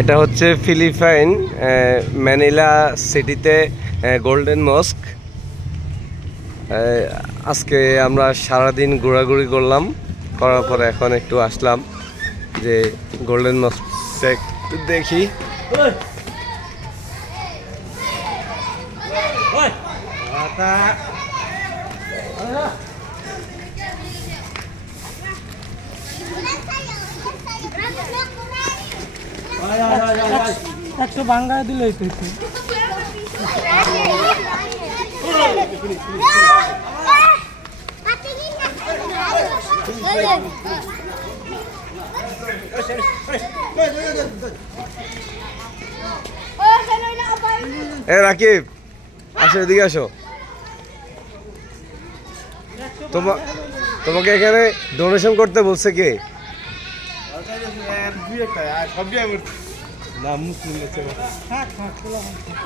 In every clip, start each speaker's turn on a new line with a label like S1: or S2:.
S1: এটা হচ্ছে Philippine Manila সিটিতে গোল্ডেন মস্ক আজকে আমরা সারাদিন ঘোরাঘুরি করলাম করার পরে এখন একটু আসলাম যে গোল্ডেন মস্ক দেখি
S2: একশো বাঙ্গায়
S1: এ রাকিব আসো এদিকে আসো তোমা তোমাকে এখানে ডোনেশন করতে বলছে কে।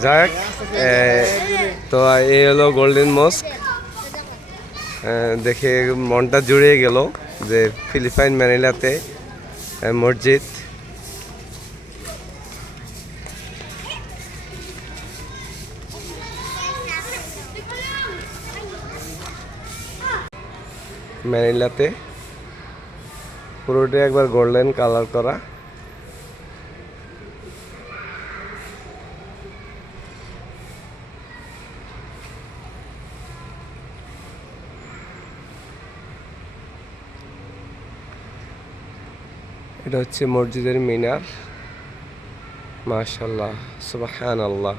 S1: যাক তো এই হলো গোল্ডেন মস্ক দেখে মনটা জুড়িয়ে গেল যে ফিলিপাইন ম্যানিলাতে মসজিদ। ম্যানিলাতে। পুরোটাই একবার গোল্ডেন কালার করা। এটা হচ্ছে মসজিদের মিনার। মাশাল্লাহ সুবাহান আল্লাহ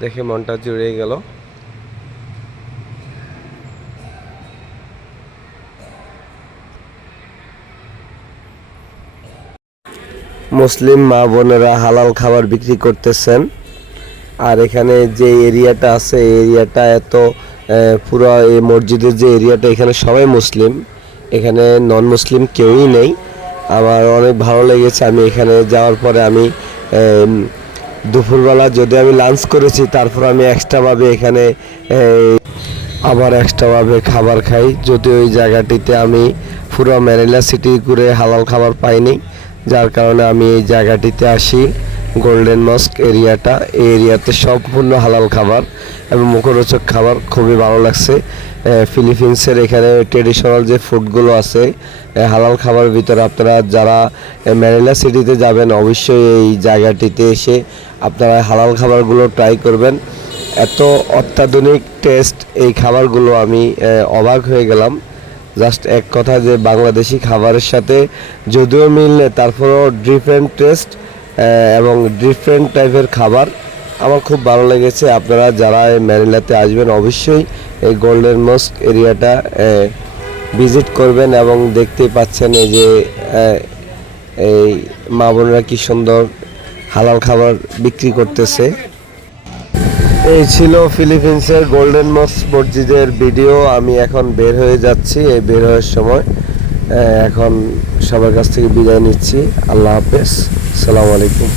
S1: দেখে মনটা জুড়িয়ে গেল। মুসলিম মা বোনেরা হালাল খাবার বিক্রি করতেছেন। আর এখানে যে এরিয়াটা আছে, এই এরিয়াটা এত পুরো এই মসজিদের যে এরিয়াটা, এখানে সবাই মুসলিম। এখানে নন মুসলিম কেউই নেই। আমার অনেক ভালো লেগেছে আমি এখানে যাওয়ার পরে আমি দুপুরবেলা যদি আমি লাঞ্চ করেছি, তারপর আমি এক্সট্রাভাবে এখানে আবার এক্সট্রাভাবে খাবার খাই। যদি ওই জায়গাটিতে আমি পুরো ম্যানিলা সিটি ঘুরে হালাল খাবার পাইনি। যার কারণে আমি এই জায়গাটিতে আসি। গোল্ডেন মস্ক এরিয়াটা এই এরিয়াতে সম্পূর্ণ হালাল খাবার এবং মুখরোচক খাবার খুবই ভালো লাগছে। ফিলিপিন্সের এখানে ট্রেডিশনাল যে ফুডগুলো আছে হালাল খাবারের ভিতরে আপনারা যারা এ, ম্যানিলা সিটিতে যাবেন অবশ্যই এই জায়গাটিতে এসে আপনারা হালাল খাবারগুলো ট্রাই করবেন। এত অত্যাধুনিক টেস্ট এই খাবারগুলো আমি অবাক হয়ে গেলাম। জাস্ট এক কথা যে বাংলাদেশি খাবারের সাথে যদিও মিললে তারপরেও ডিফারেন্ট টেস্ট এবং ডিফারেন্ট টাইপের খাবার আমার খুব ভালো লেগেছে। আপনারা যারা ম্যানিলাতে আসবেন, অবশ্যই এই গোল্ডেন মস্ক এরিয়াটা ভিজিট করবেন এবং দেখতেই পাচ্ছেন এই যে এই মা বোনেরা কি সুন্দর হালাল খাবার বিক্রি করতেছে। এই ছিল ফিলিপিন্সের গোল্ডেন মস মসজিদের ভিডিও। আমি এখন বের হয়ে যাচ্ছি, এই বের হওয়ার সময়। এখন সবার কাছ থেকে বিদায় নিচ্ছি। আল্লাহ হাফেজ। সালামু আলাইকুম।